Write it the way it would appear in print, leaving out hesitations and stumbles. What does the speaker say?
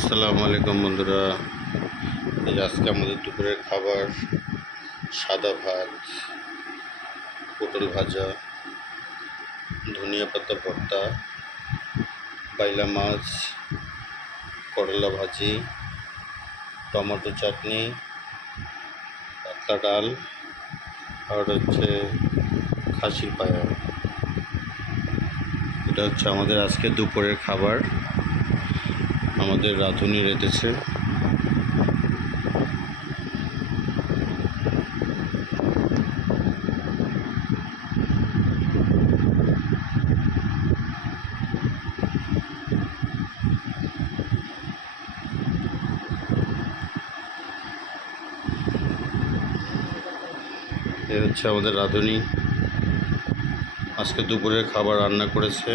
আসসালামু আলাইকুম বন্ধুরা। এই আজকে আমাদের দুপুরের খাবার সাদা ভাত, পটল ভাজা, ধনিয়া পাতা ভর্তা, বাইলা মাছ, করলা ভাজি, টমেটো চাটনি, পাতলা ডাল আর হচ্ছে খাসির পায়া। এটা হচ্ছে আমাদের আজকে দুপুরের খাবার। আমাদের রাঁধুনি রেঁধেছে। এ হচ্ছে আমাদের রাঁধুনি আজকে দুপুরের খাবার রান্না করেছে।